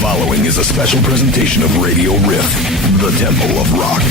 following is a special presentation of Radio Riff, the Temple of Rock.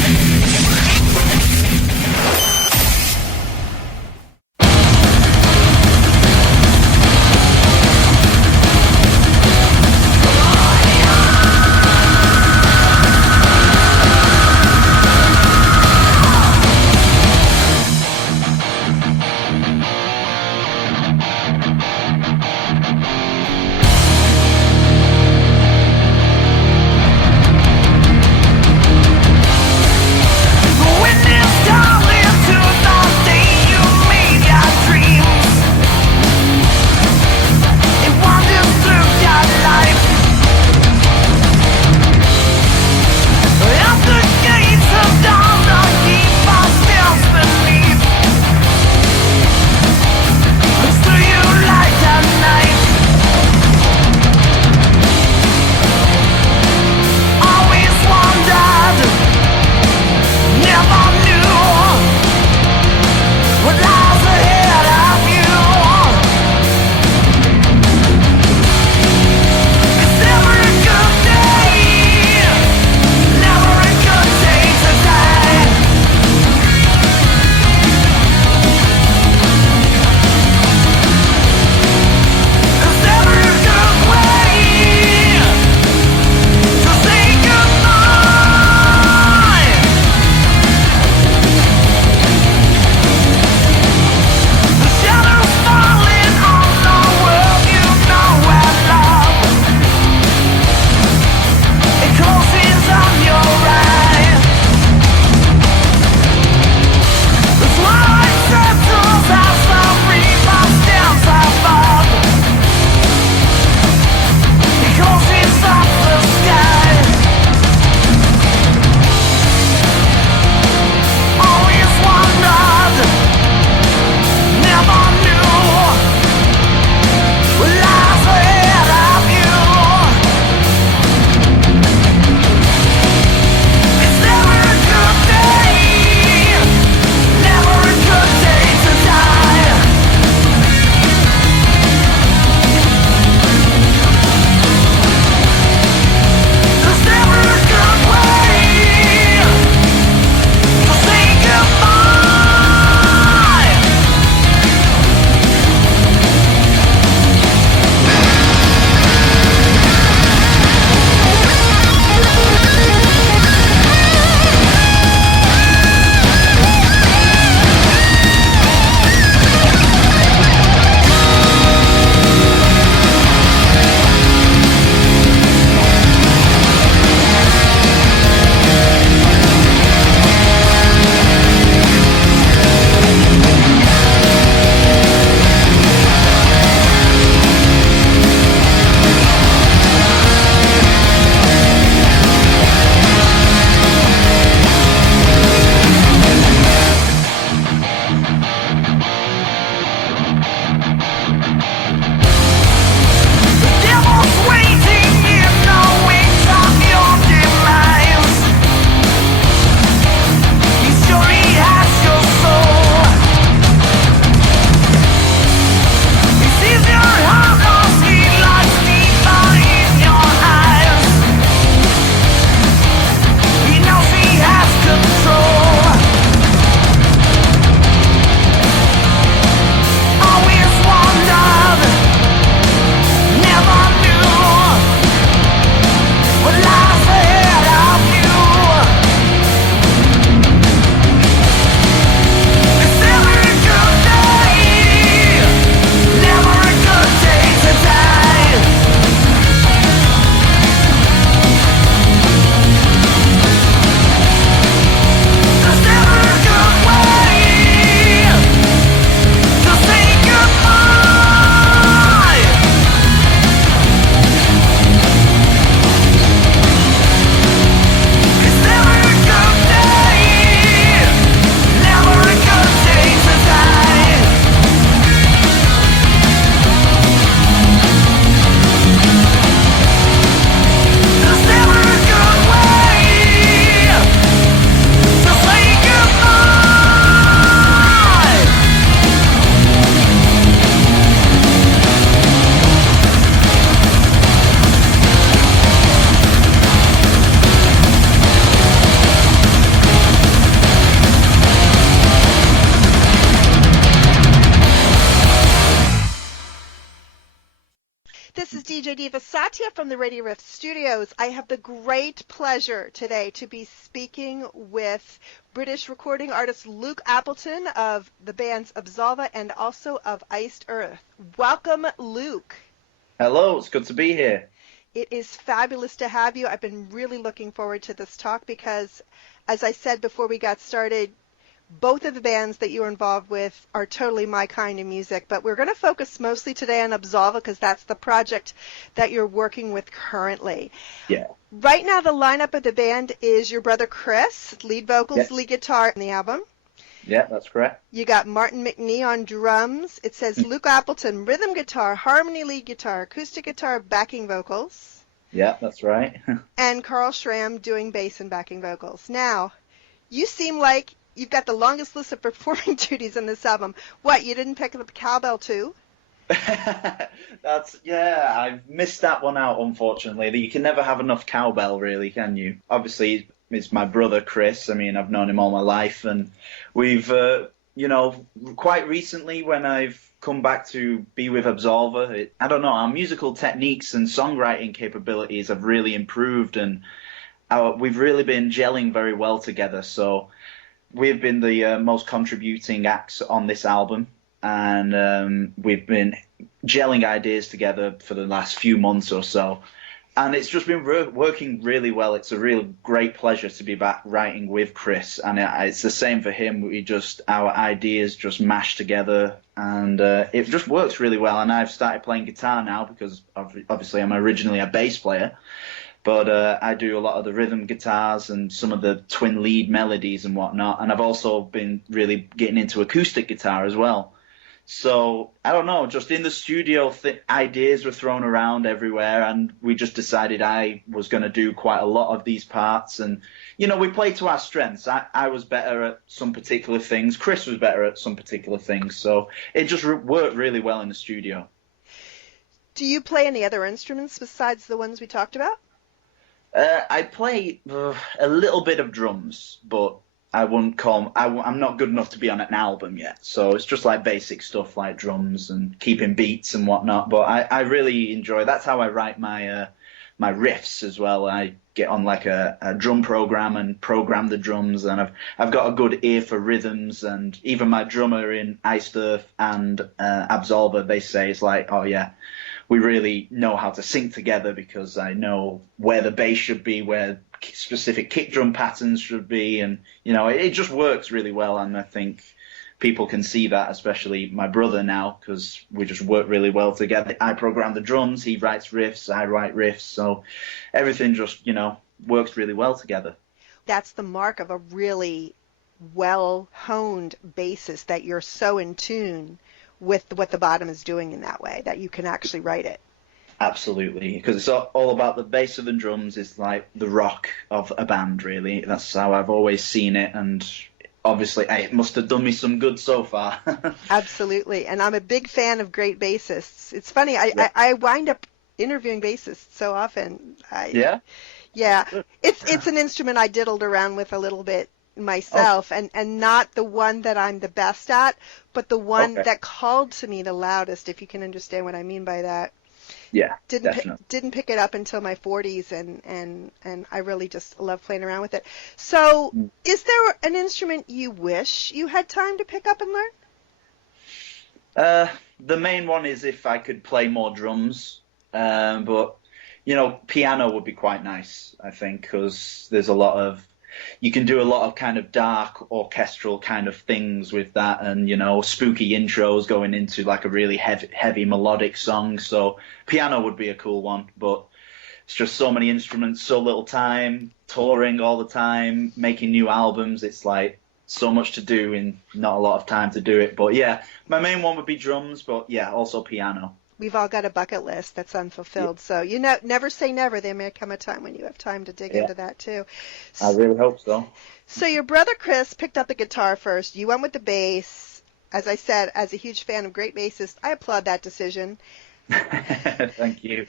This is DJ Diva Satya from the Radio Rift Studios. I have the great pleasure today to be speaking with British recording artist Luke Appleton of the bands Absolva and also of Iced Earth. Welcome, Luke. Hello, it's good to be here. It is fabulous to have you. I've been really looking forward to this talk because, as I said before we got started, both of the bands that you're involved with are totally my kind of music, but we're going to focus mostly today on Absolva because that's the project that you're working with currently. Yeah. Right now, the lineup of the band is your brother Chris, lead vocals, Yep. lead guitar in the album. Yeah, that's correct. You got Martin McNee on drums. It says Luke Appleton, rhythm guitar, harmony lead guitar, acoustic guitar, backing vocals. Yeah, that's right. And Carl Schramm doing bass and backing vocals. Now, you seem like you've got the longest list of performing duties in this album. What, you didn't pick up the cowbell too? I've missed that one out, unfortunately. You can never have enough cowbell, really, can you? Obviously, it's my brother, Chris. I mean, I've known him all my life, and we've, quite recently when I've come back to be with Absolva, our musical techniques and songwriting capabilities have really improved, and we've really been gelling very well together, so we've been the most contributing acts on this album, and we've been gelling ideas together for the last few months or so. And it's just been working really well. It's a real great pleasure to be back writing with Chris, and it's the same for him. Our ideas just mash together, and it just works really well. And I've started playing guitar now because obviously I'm originally a bass player. But I do a lot of the rhythm guitars and some of the twin lead melodies and whatnot. And I've also been really getting into acoustic guitar as well. So, I don't know, just in the studio, ideas were thrown around everywhere. And we just decided I was going to do quite a lot of these parts. And, we played to our strengths. I was better at some particular things. Chris was better at some particular things. So, it just worked really well in the studio. Do you play any other instruments besides the ones we talked about? I play a little bit of drums, but I wouldn't I'm not good enough to be on an album yet. So it's just like basic stuff like drums and keeping beats and whatnot. But I really enjoy. That's how I write my riffs as well. I get on like a drum program and program the drums, and I've got a good ear for rhythms. And even my drummer in Iced Earth and Absolva, they say it's like, oh yeah, we really know how to sync together because I know where the bass should be, where specific kick drum patterns should be, and it just works really well. And I think people can see that, especially my brother now, because we just work really well together. I program the drums, he writes riffs, I write riffs, so everything just works really well together. That's the mark of a really well-honed bassist, that you're so in tune with what the bottom is doing in that way that you can actually write it. Absolutely, because it's all about the bass and the drums is like the rock of a band, really. That's how I've always seen it, and obviously it must have done me some good so far. Absolutely, and I'm a big fan of great bassists. It's funny, I wind up interviewing bassists so often. Yeah, it's an instrument I diddled around with a little bit myself, and not the one that I'm the best at, but the one that called to me the loudest, if you can understand what I mean by that. Yeah, didn't pick it up until my 40s, and I really just love playing around with it. So, is there an instrument you wish you had time to pick up and learn? The main one is if I could play more drums, but piano would be quite nice, I think, because there's you can do a lot of kind of dark orchestral kind of things with that, and spooky intros going into like a really heavy melodic song. So piano would be a cool one, but it's just so many instruments, so little time, touring all the time, making new albums. It's like so much to do and not a lot of time to do it. But yeah, my main one would be drums, but yeah, also piano. We've all got a bucket list that's unfulfilled, so never say never. There may come a time when you have time to dig into that too. I really hope so. So your brother Chris picked up the guitar first. You went with the bass. As I said, as a huge fan of great bassists, I applaud that decision. Thank you.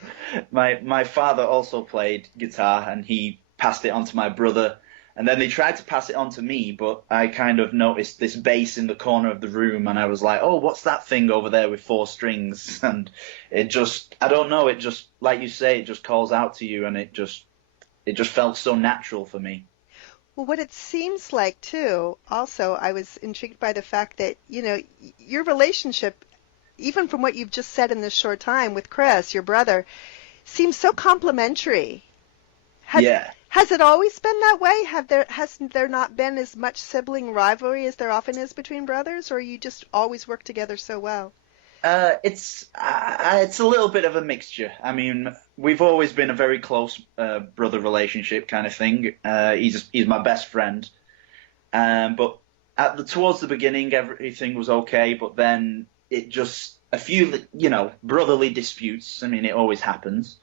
My father also played guitar, and he passed it on to my brother. And then they tried to pass it on to me, but I kind of noticed this bass in the corner of the room, and I was like, oh, what's that thing over there with 4 strings? And it just, I don't know, it just, like you say, it just calls out to you, and it just felt so natural for me. Well, what it seems like, too, also, I was intrigued by the fact that, your relationship, even from what you've just said in this short time with Chris, your brother, seems so complimentary. Has it always been that way? Hasn't there not been as much sibling rivalry as there often is between brothers, or you just always work together so well? It's a little bit of a mixture. I mean, we've always been a very close brother relationship kind of thing. He's my best friend. But towards the beginning, everything was okay. But then it just a few, brotherly disputes. I mean, it always happens.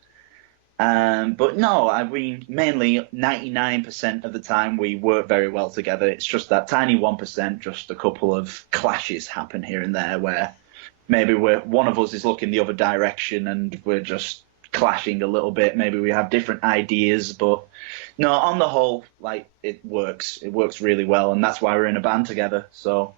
But no, I mean, mainly 99% of the time we work very well together. It's just that tiny 1%, just a couple of clashes happen here and there where maybe one of us is looking the other direction and we're just clashing a little bit. Maybe we have different ideas, but no, on the whole, like, it works. It works really well, and that's why we're in a band together. So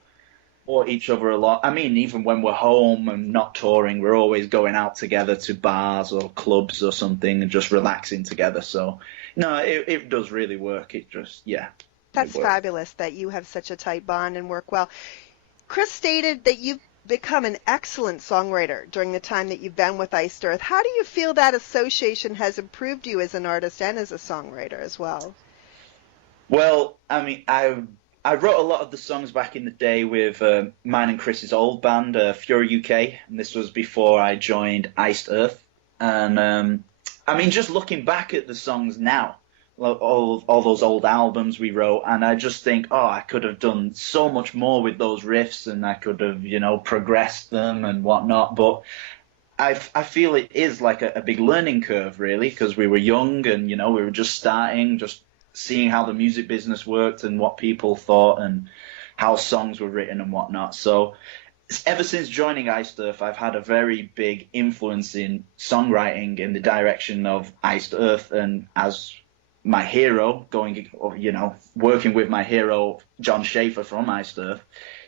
support each other a lot. I mean, even when we're home and not touring, we're always going out together to bars or clubs or something and just relaxing together. So, no, it does really work. It just, yeah. That's fabulous that you have such a tight bond and work well. Chris stated that you've become an excellent songwriter during the time that you've been with Iced Earth. How do you feel that association has improved you as an artist and as a songwriter as well? Well, I mean, I wrote a lot of the songs back in the day with mine and Chris's old band, Fury UK, and this was before I joined Iced Earth. And I mean, just looking back at the songs now, all those old albums we wrote, and I just think, oh, I could have done so much more with those riffs, and I could have, progressed them and whatnot. But I feel it is like a big learning curve, really, because we were young and, we were just starting, just seeing how the music business worked and what people thought and how songs were written and whatnot. So ever since joining Iced Earth, I've had a very big influence in songwriting in the direction of Iced Earth, and as my hero, working with my hero, John Schaefer from Iced Earth.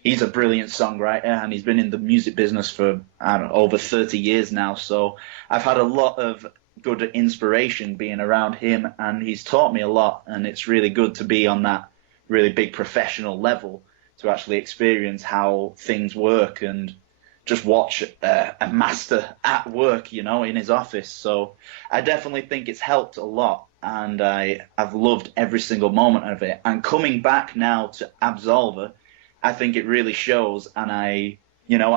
He's a brilliant songwriter, and he's been in the music business for, over 30 years now. So I've had a lot of good inspiration being around him, and he's taught me a lot, and it's really good to be on that really big professional level to actually experience how things work and just watch a master at work, in his office. So I definitely think it's helped a lot, and I've loved every single moment of it. And coming back now to Absolva, I think it really shows, and I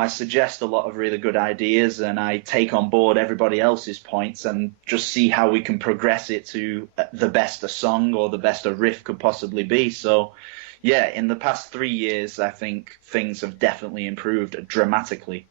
suggest a lot of really good ideas, and I take on board everybody else's points and just see how we can progress it to the best a song or the best a riff could possibly be. So, yeah, in the past 3 years, I think things have definitely improved dramatically.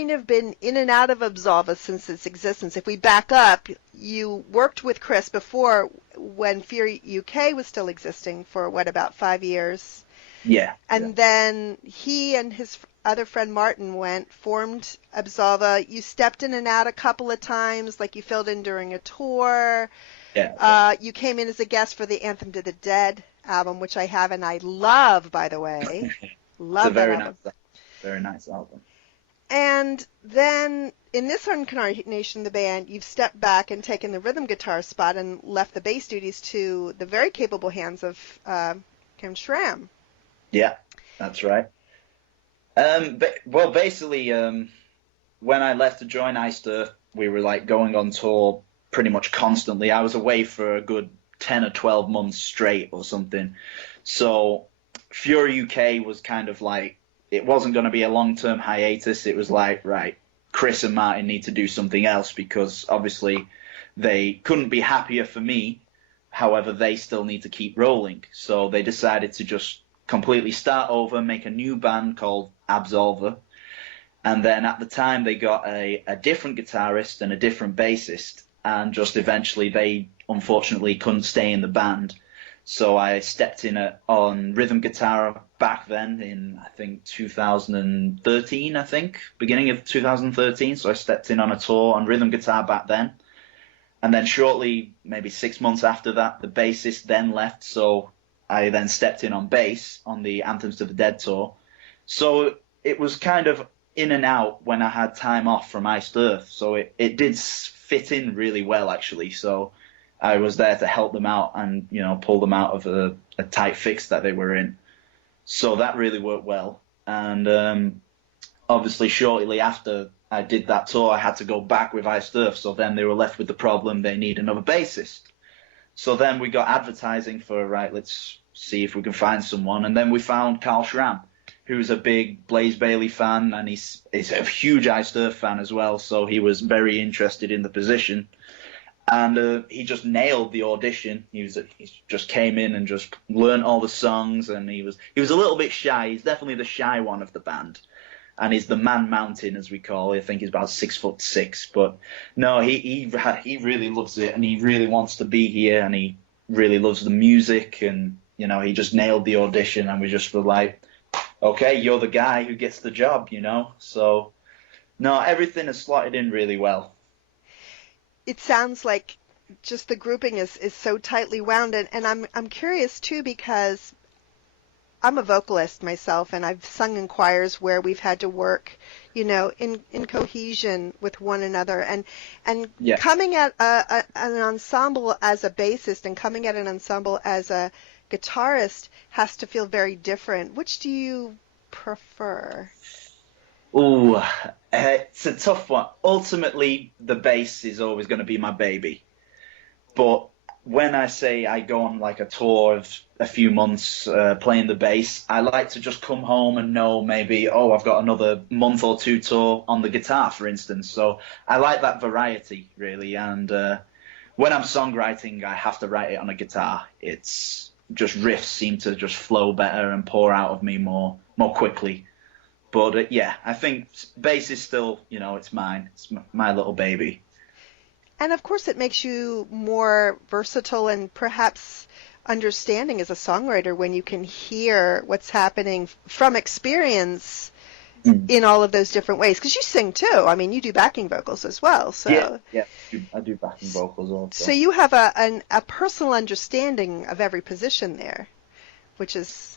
kind of been in and out of Absolva since its existence. If we back up, you worked with Chris before when Fury UK was still existing for, about 5 years? Yeah. And then he and his other friend Martin formed Absolva. You stepped in and out a couple of times, like you filled in during a tour. Yeah. You came in as a guest for the Anthem to the Dead album, which I have and I love, by the way. Love that album. Very nice album. And then in this incarnation of the band, you've stepped back and taken the rhythm guitar spot and left the bass duties to the very capable hands of Kim Schramm. Yeah, that's right. Well, basically, when I left to join Iced Earth, we were like going on tour pretty much constantly. I was away for a good 10 or 12 months straight or something. So Fury UK was kind of like, it wasn't going to be a long-term hiatus. It was like, right, Chris and Martin need to do something else because obviously they couldn't be happier for me. However, they still need to keep rolling. So they decided to just completely start over, make a new band called Absolva. And then at the time they got a different guitarist and a different bassist. And just eventually they unfortunately couldn't stay in the band. So I stepped in on rhythm guitar back then in, I think, 2013, beginning of 2013. So I stepped in on a tour on rhythm guitar back then. And then shortly, maybe 6 months after that, the bassist then left. So I then stepped in on bass on the Anthems to the Dead tour. So it was kind of in and out when I had time off from Iced Earth. So it did fit in really well, actually. So I was there to help them out and, pull them out of a tight fix that they were in. So that really worked well. And obviously shortly after I did that tour, I had to go back with Iced Earth. So then they were left with the problem they need another bassist. So then we got advertising for, right, let's see if we can find someone. And then we found Carl Schramm, who's a big Blaze Bayley fan, and he's a huge Iced Earth fan as well. So he was very interested in the position. And he just nailed the audition. He just came in and just learned all the songs, and he was a little bit shy. He's definitely the shy one of the band, and he's the man mountain, as we call it. I think he's about 6'6", but no, he really loves it, and he really wants to be here, and he really loves the music, and he just nailed the audition, and we just were like, okay, you're the guy who gets the job, So no, everything has slotted in really well. It sounds like just the grouping is so tightly wound, and I'm curious too because I'm a vocalist myself, and I've sung in choirs where we've had to work, in cohesion with one another, and yeah. Coming at an ensemble as a bassist and coming at an ensemble as a guitarist has to feel very different. Which do you prefer? Ooh, it's a tough one. Ultimately, the bass is always going to be my baby. But when I say I go on like a tour of a few months playing the bass, I like to just come home and know maybe, I've got another month or two tour on the guitar, for instance. So I like that variety, really. And when I'm songwriting, I have to write it on a guitar. It's just riffs seem to just flow better and pour out of me more quickly. But yeah, I think bass is still, it's mine. It's my little baby. And of course it makes you more versatile and perhaps understanding as a songwriter when you can hear what's happening from experience in all of those different ways. Because you sing too. I mean, you do backing vocals as well. So yeah, I do backing vocals also. So you have a personal understanding of every position there, which is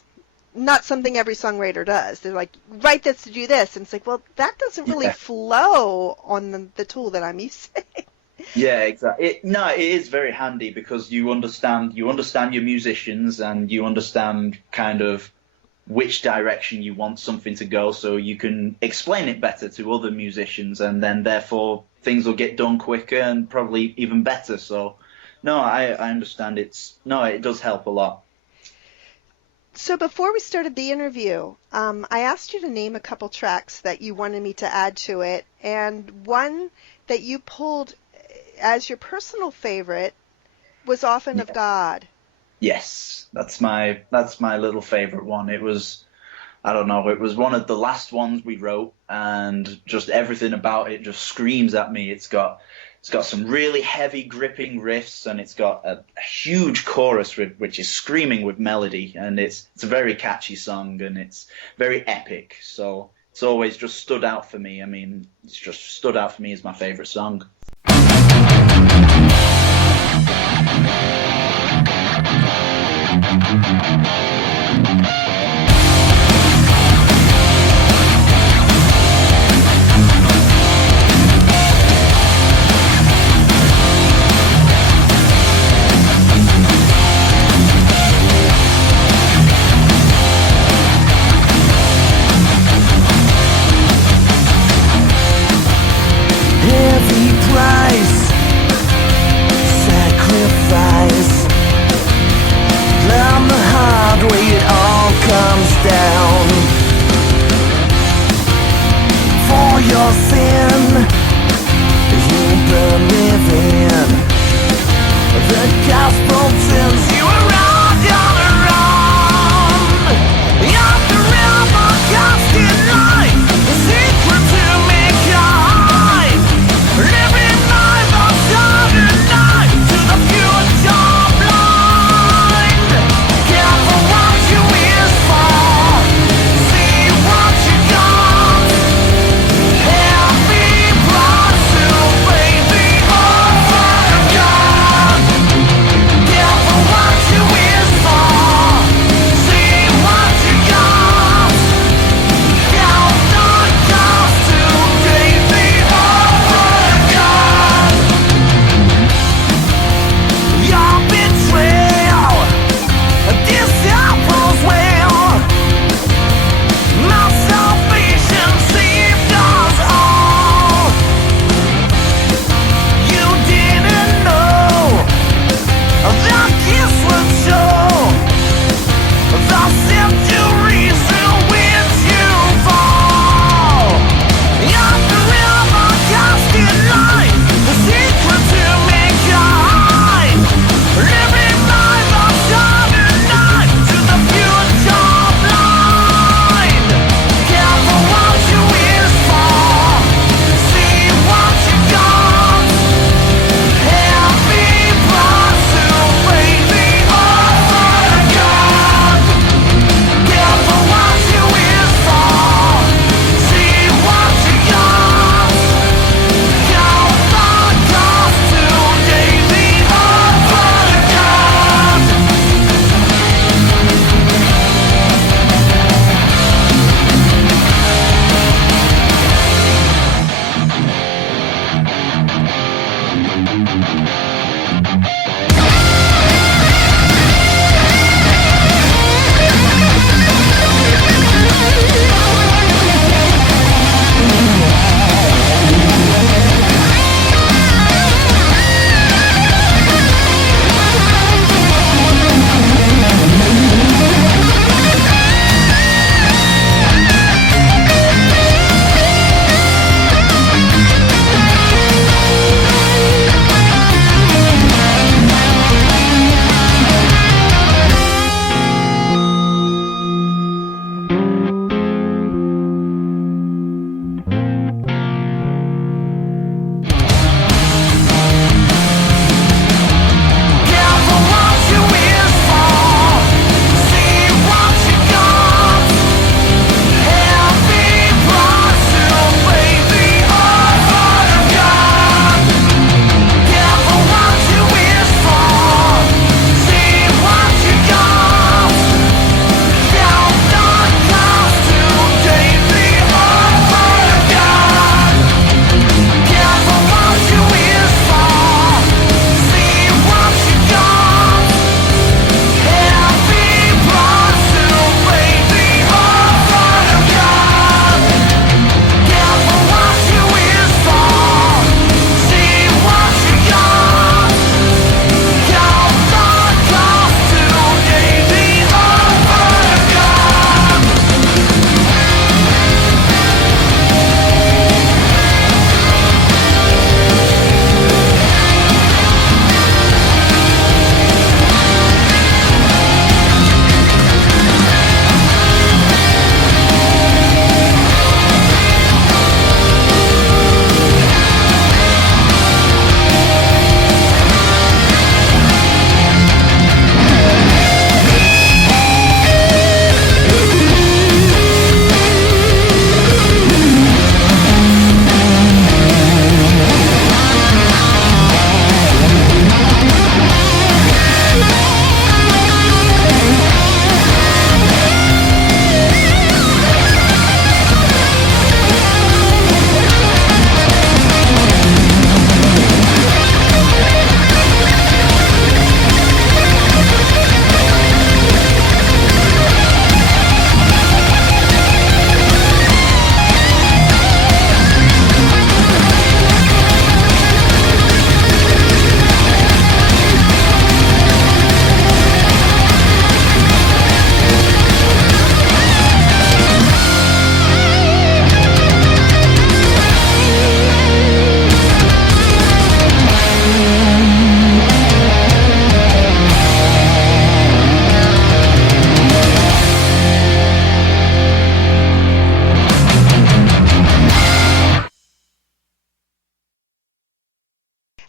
not something every songwriter does. They're like, write this to do this. And it's like, well, that doesn't really flow on the tool that I'm using. Yeah, exactly. It is very handy because you understand your musicians and you understand kind of which direction you want something to go, so you can explain it better to other musicians, and then therefore things will get done quicker and probably even better. So, no, I understand. It does help a lot. So before we started the interview, I asked you to name a couple tracks that you wanted me to add to it, and one that you pulled as your personal favorite was Often of God. Yes, that's my little favorite one. It was I don't know, it was one of the last ones we wrote, and just everything about it just screams at me. It's got some really heavy, gripping riffs, and it's got a huge chorus which is screaming with melody, and it's a very catchy song, and it's very epic. So it's always just stood out for me. I mean, it's just stood out for me as my favorite song. Want you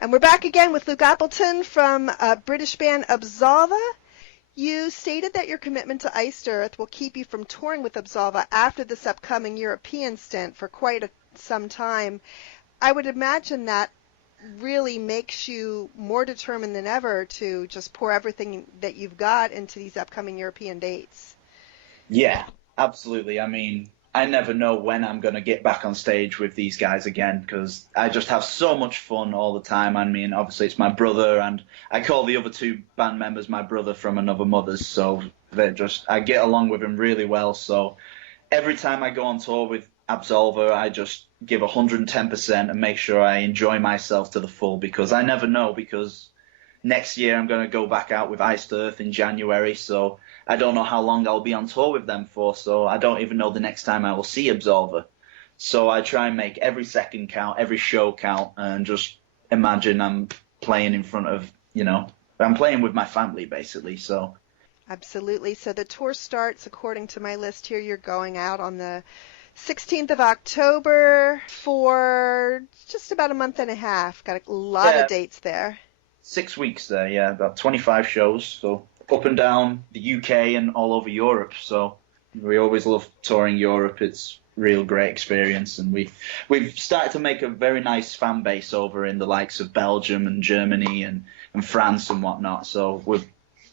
And we're back again with Luke Appleton from British band Absolva. You stated that your commitment to Iced Earth will keep you from touring with Absolva after this upcoming European stint for quite some time. I would imagine that really makes you more determined than ever to just pour everything that you've got into these upcoming European dates. Yeah, absolutely. I mean, I never know when I'm going to get back on stage with these guys again because I just have so much fun all the time. I mean, obviously it's my brother, and I call the other two band members my brother from another mother, so I get along with them really well. So every time I go on tour with Absolva, I just give 110% and make sure I enjoy myself to the full because I never know, because next year I'm going to go back out with Iced Earth in January, so I don't know how long I'll be on tour with them for, so I don't even know the next time I will see Absolva. So I try and make every second count, every show count, and just imagine I'm playing in front of, I'm playing with my family, basically, so. Absolutely. So the tour starts, according to my list here, you're going out on the 16th of October for just about a month and a half. Got a lot of dates there. 6 weeks there, yeah, about 25 shows, so up and down the UK and all over Europe. So we always love touring Europe. It's a real great experience, and we've started to make a very nice fan base over in the likes of Belgium and Germany and France and whatnot. So we're,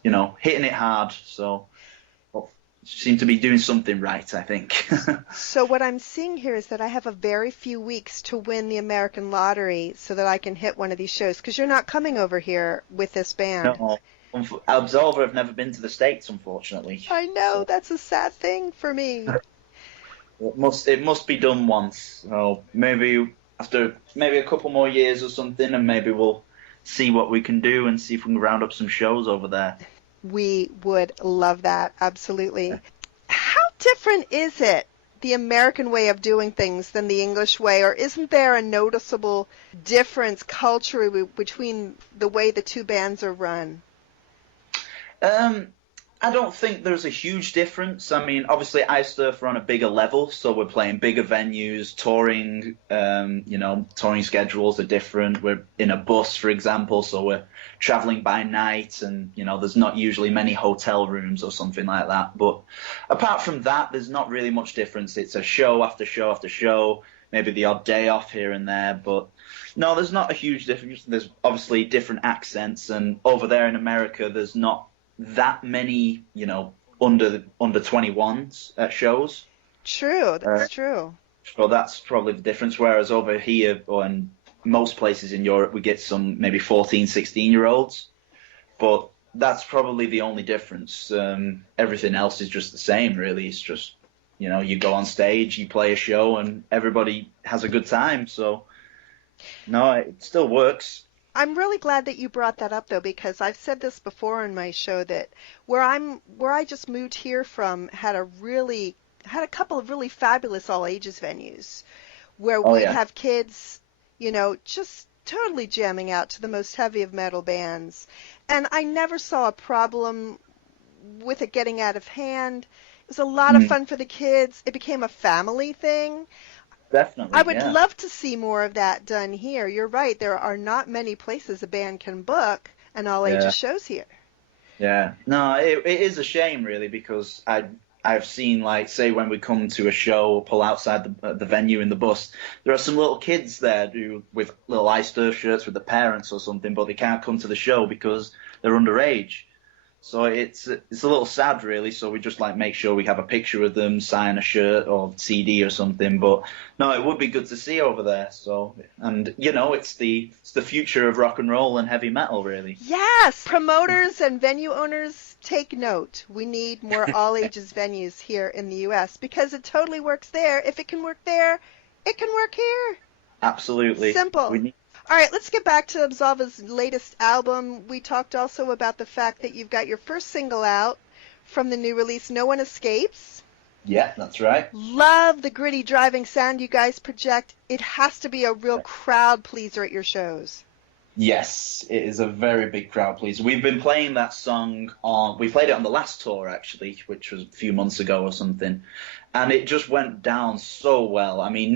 hitting it hard. So seem to be doing something right, I think. So what I'm seeing here is that I have a very few weeks to win the American lottery so that I can hit one of these shows, because you're not coming over here with this band. No, Absolva have never been to the States, unfortunately. I know, that's a sad thing for me. It must be done once. So maybe after a couple more years or something, and maybe we'll see what we can do and see if we can round up some shows over there. We would love that, absolutely. How different is it, the American way of doing things, than the English way, or isn't there a noticeable difference culturally between the way the two bands are run? I don't think there's a huge difference. I mean, obviously, Iced Earth are on a bigger level, so we're playing bigger venues, touring, touring schedules are different. We're in a bus, for example, so we're traveling by night, and, there's not usually many hotel rooms or something like that. But apart from that, there's not really much difference. It's a show after show after show, maybe the odd day off here and there, but no, there's not a huge difference. There's obviously different accents, and over there in America, there's not that many, under 21s at shows. True, that's true. So that's probably the difference. Whereas over here, or in most places in Europe, we get some maybe 14, 16-year-olds. But that's probably the only difference. Everything else is just the same, really. It's just, you go on stage, you play a show, and everybody has a good time. So, no, it still works. I'm really glad that you brought that up, though, because I've said this before in my show that where I just moved here from had a couple of really fabulous all ages venues where we'd have kids, just totally jamming out to the most heavy of metal bands, and I never saw a problem with it getting out of hand. It was a lot of fun for the kids. It became a family thing. Definitely. I would love to see more of that done here. You're right. There are not many places a band can book an all-ages shows here. Yeah. No, it is a shame, really, because I've seen, like, say, when we come to a show or pull outside the venue in the bus, there are some little kids there with little Iced Earth shirts with the parents or something, but they can't come to the show because they're underage. So it's a little sad, really. So we just make sure we have a picture of them, sign a shirt or CD or something. But no, it would be good to see over there. So, and it's the future of rock and roll and heavy metal, really. Yes, promoters and venue owners, take note. We need more all ages venues here in the U.S. because it totally works there. If it can work there, it can work here. Absolutely. Simple. All right, let's get back to Absolva's latest album. We talked also about the fact that you've got your first single out from the new release, No One Escapes. Yeah, that's right. Love the gritty driving sound you guys project. It has to be a real crowd pleaser at your shows. Yes, it is a very big crowd pleaser. We've been playing that song we played it on the last tour, actually, which was a few months ago or something. And it just went down so well. I mean,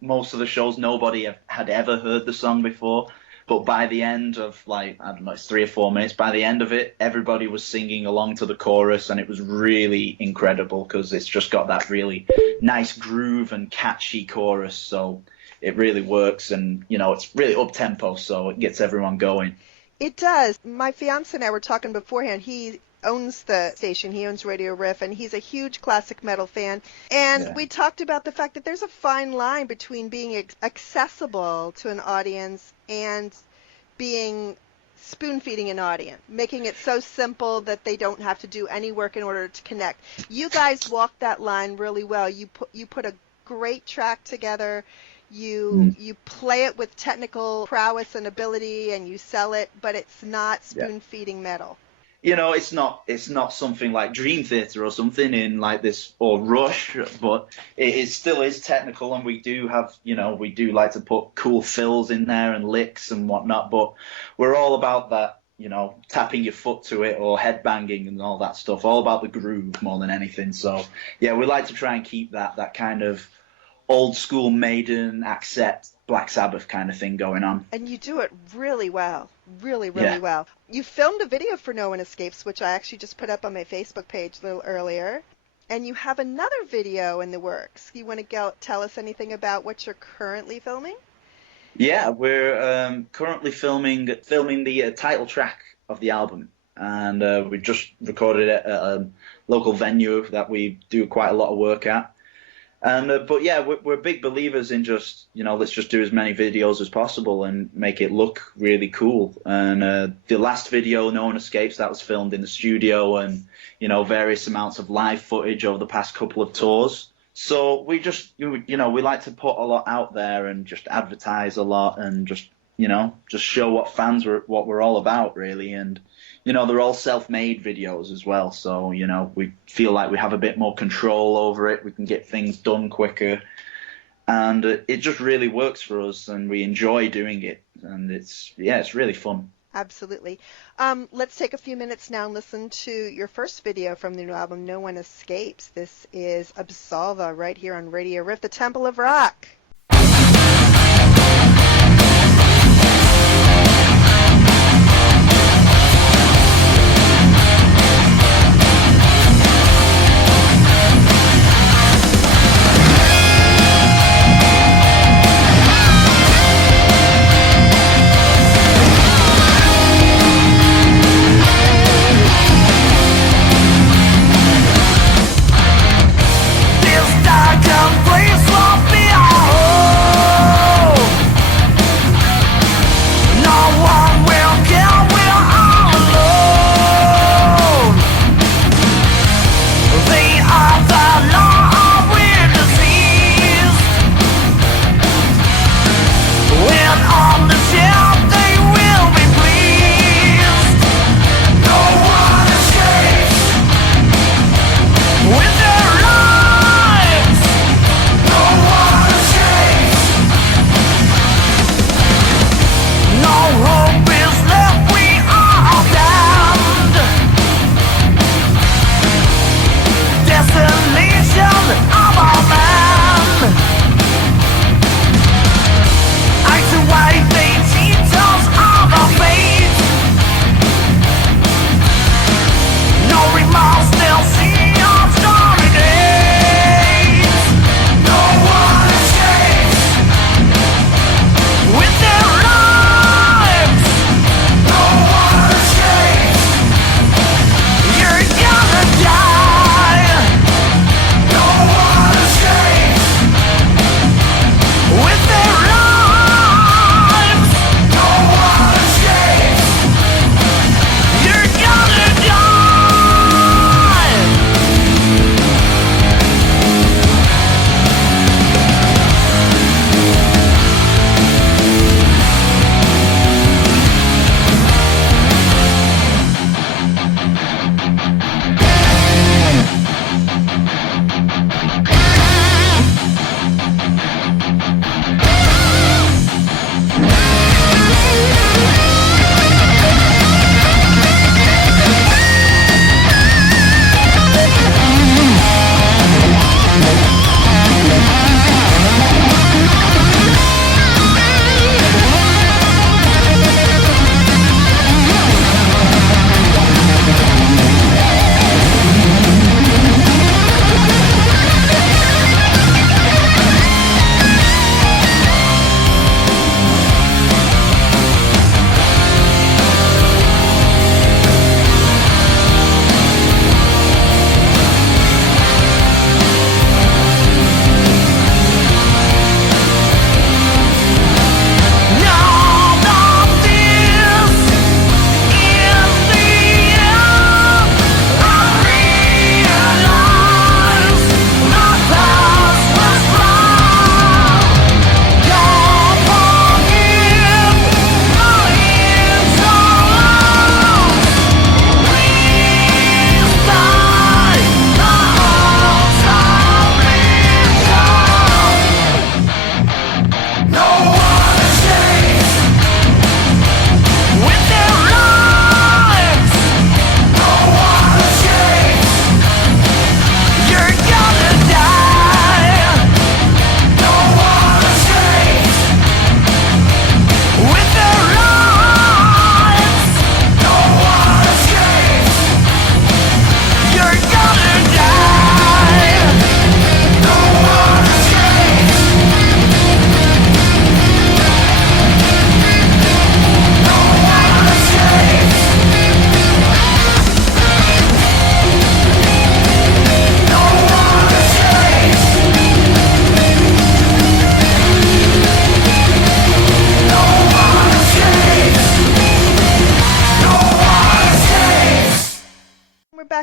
most of the shows, nobody had ever heard the song before. But by the end of, like, I don't know, it's 3 or 4 minutes, by the end of it, everybody was singing along to the chorus, and it was really incredible because it's just got that really nice groove and catchy chorus. So it really works, and, you know, it's really up-tempo, so it gets everyone going. It does. My fiance and I were talking beforehand. He owns the station. He owns Radio Riff, and he's a huge classic metal fan. And we talked about the fact that there's a fine line between being accessible to an audience and being spoon-feeding an audience, making it so simple that they don't have to do any work in order to connect. You guys walk that line really well. You put a great track together. You play it with technical prowess and ability, and you sell it, but it's not spoon-feeding metal. You know, it's not something like Dream Theater or something in like this, or Rush, but it still is technical, and we do like to put cool fills in there and licks and whatnot, but we're all about that, you know, tapping your foot to it or headbanging and all that stuff, all about the groove more than anything. So yeah, we like to try and keep that kind of old school Maiden, Accept, Black Sabbath kind of thing going on. And you do it really well. Really well. You filmed a video for No One Escapes, which I actually just put up on my Facebook page a little earlier. And you have another video in the works. You want to tell us anything about what you're currently filming? Yeah, we're currently filming the title track of the album. And we just recorded it at a local venue that we do quite a lot of work at. And but yeah, we're big believers in just, you know, let's just do as many videos as possible and make it look really cool. And the last video, No One Escapes, that was filmed in the studio, and, you know, various amounts of live footage over the past couple of tours. So we just, you know, we like to put a lot out there and just advertise a lot and just, you know, just show what we're all about, really. And, you know, they're all self-made videos as well, so, you know, we feel like we have a bit more control over it. We can get things done quicker, and it just really works for us, and we enjoy doing it, and it's really fun. Absolutely. Let's take a few minutes now and listen to your first video from the new album, No One Escapes. This is Absolva, right here on Radio Riff, the Temple of Rock. This dark place won't be all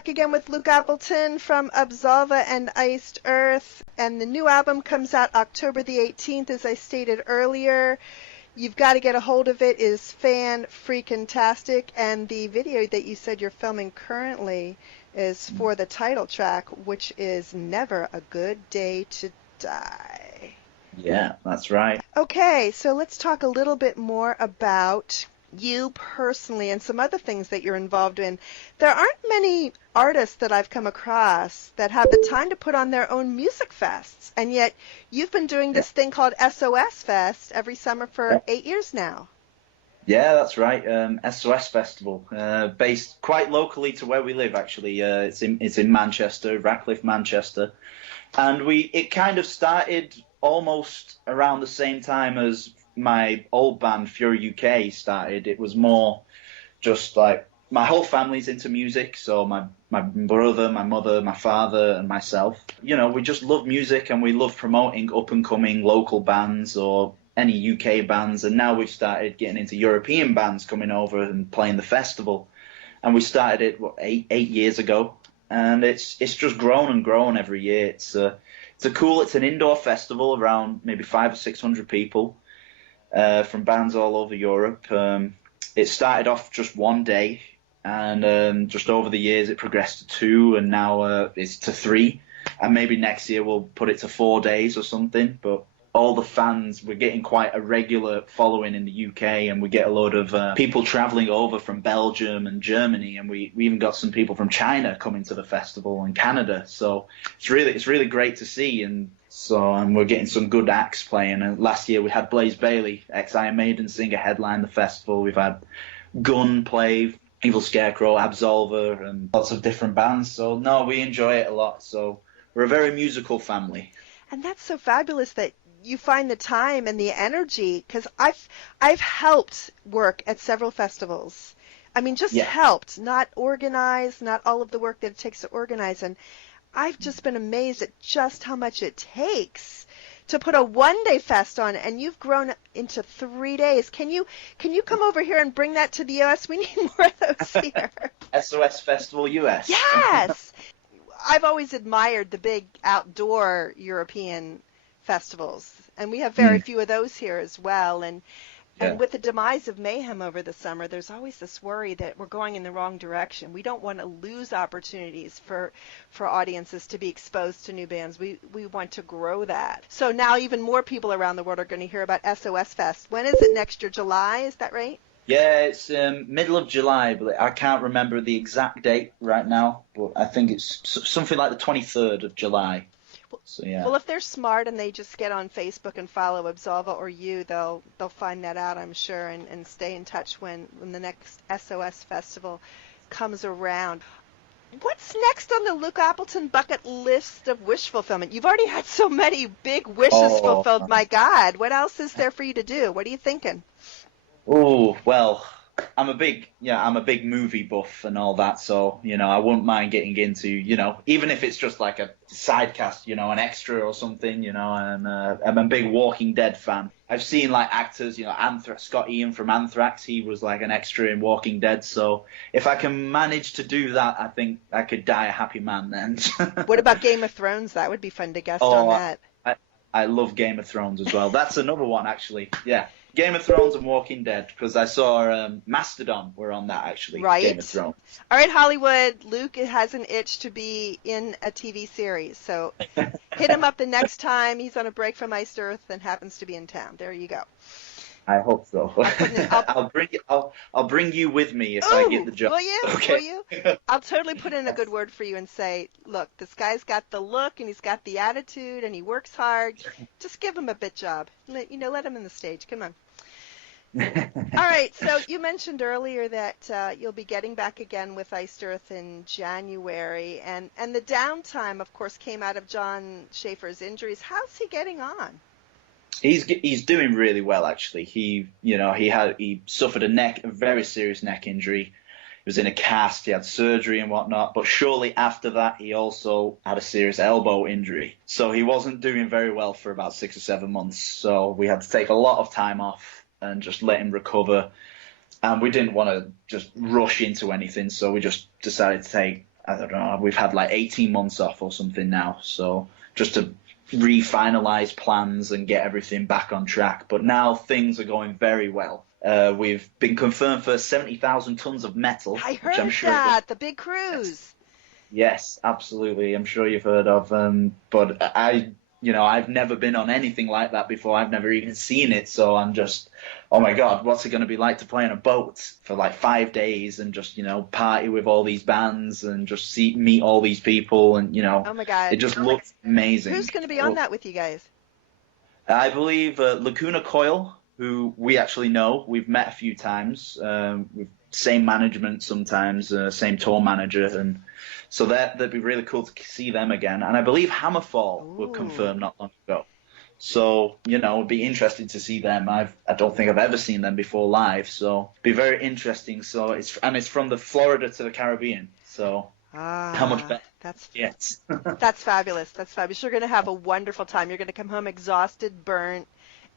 back again with Luke Appleton from Absolva and Iced Earth, and the new album comes out October the 18th, as I stated earlier. You've got to get a hold of it. It is fan-freaking-tastic, and the video that you said you're filming currently is for the title track, which is Never a Good Day to Die. Yeah, that's right. Okay, so let's talk a little bit more about you personally and some other things that you're involved in. There aren't many artists that I've come across that have the time to put on their own music fests, and yet you've been doing this thing called SOS Fest every summer for 8 years now. Yeah, that's right. SOS Festival, based quite locally to where we live, actually. It's in Manchester, Ratcliffe, Manchester, and it kind of started almost around the same time as my old band Fury UK started. It was more just like my whole family's into music, so my brother, my mother, my father, and myself. You know, we just love music and we love promoting up and coming local bands or any UK bands, and now we've started getting into European bands coming over and playing the festival. And we started it eight years ago, and it's just grown and grown every year. It's an indoor festival around maybe 500 or 600 people. From bands all over Europe. It started off just one day, and just over the years it progressed to 2, and now it's to 3, and maybe next year we'll put it to 4 days or something. But all the fans, we're getting quite a regular following in the UK, and we get a load of people travelling over from Belgium and Germany, and we even got some people from China coming to the festival, and Canada. So it's really great to see, and we're getting some good acts playing. And last year we had Blaze Bailey, ex-Iron Maiden singer, headline the festival. We've had Gun play, Evil Scarecrow, Absolva, and lots of different bands. So no, we enjoy it a lot. So we're a very musical family. And that's so fabulous that you find the time and the energy, because I've helped work at several festivals. I mean, just helped, not organized, not all of the work that it takes to organize. And I've just been amazed at just how much it takes to put a one-day fest on, and you've grown into 3 days. Can you come over here and bring that to the U.S.? We need more of those here. SOS Festival US. Yes! I've always admired the big outdoor European festivals, and we have very few of those here as well. And with the demise of Mayhem over the summer, there's always this worry that we're going in the wrong direction. We don't want to lose opportunities for audiences to be exposed to new bands. We want to grow that. So now even more people around the world are going to hear about SOS Fest. When is it next year? July, is that right? Yeah, it's middle of July, but I can't remember the exact date right now, but I think it's something like the 23rd of July. So, yeah. Well, if they're smart and they just get on Facebook and follow Absolva or you, they'll find that out, I'm sure, and stay in touch when the next SOS Festival comes around. What's next on the Luke Appleton bucket list of wish fulfillment? You've already had so many big wishes fulfilled. My God, what else is there for you to do? What are you thinking? Oh, well, I'm a big movie buff and all that, so, I wouldn't mind getting into, even if it's just like a side cast, an extra or something, and I'm a big Walking Dead fan. I've seen like actors, Scott Ian from Anthrax, he was like an extra in Walking Dead, so if I can manage to do that, I think I could die a happy man then. What about Game of Thrones? That would be fun to guest on that. I love Game of Thrones as well. That's another one, actually, yeah. Game of Thrones and Walking Dead, because I saw Mastodon were on that, actually. Right. Game of Thrones. All right, Hollywood. Luke has an itch to be in a TV series, so hit him up the next time he's on a break from Iced Earth and happens to be in town. There you go. I hope so. I'll bring you with me if I get the job. Will you? Okay. Will you? I'll totally put in a good word for you and say, look, this guy's got the look and he's got the attitude and he works hard. Just give him a bit job. Let him in the stage. Come on. All right, so you mentioned earlier that you'll be getting back again with Iced Earth in January, and the downtime, of course, came out of John Schaefer's injuries. How's he getting on? He's doing really well, actually. He suffered a very serious neck injury. He was in a cast. He had surgery and whatnot. But shortly after that, he also had a serious elbow injury. So he wasn't doing very well for about 6 or 7 months. So we had to take a lot of time off and just let him recover. And we didn't want to just rush into anything, so we just decided to take I don't know, we've had like 18 months off or something now. So just to refinalize plans and get everything back on track. But now things are going very well. We've been confirmed for 70,000 tons of metal. I heard which I'm sure that, the big cruise. Yes, absolutely. I'm sure you've heard of. But I've never been on anything like that before. I've never even seen it. So I'm just, oh my God, what's it going to be like to play on a boat for like 5 days and just, party with all these bands and just meet all these people and, Oh my God. it just looks amazing. Who's going to be on that with you guys? I believe Lacuna Coil, who we actually know. We've met a few times. Same management sometimes, same tour manager, and so that'd be really cool to see them again. And I believe Hammerfall were confirmed not long ago. So, it'd be interesting to see them. I don't think I've ever seen them before live, so it'd be very interesting. So it's from the Florida to the Caribbean. So how much better? That's fabulous. That's fabulous. You're going to have a wonderful time. You're going to come home exhausted, burnt,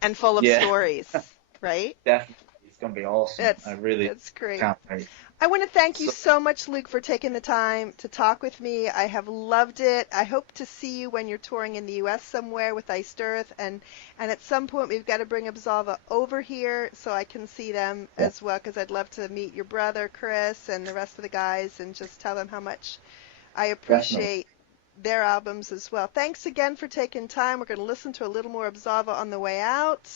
and full of stories, right? Definitely. It's going to be awesome. That's great. Can't wait. I want to thank you so much, Luke, for taking the time to talk with me. I have loved it. I hope to see you when you're touring in the U.S. somewhere with Iced Earth, and at some point we've got to bring Absolva over here so I can see them as well, because I'd love to meet your brother, Chris, and the rest of the guys and just tell them how much I appreciate their albums as well. Thanks again for taking time. We're going to listen to a little more Absolva on the way out.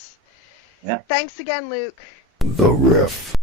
Yeah. Thanks again, Luke. The Riff.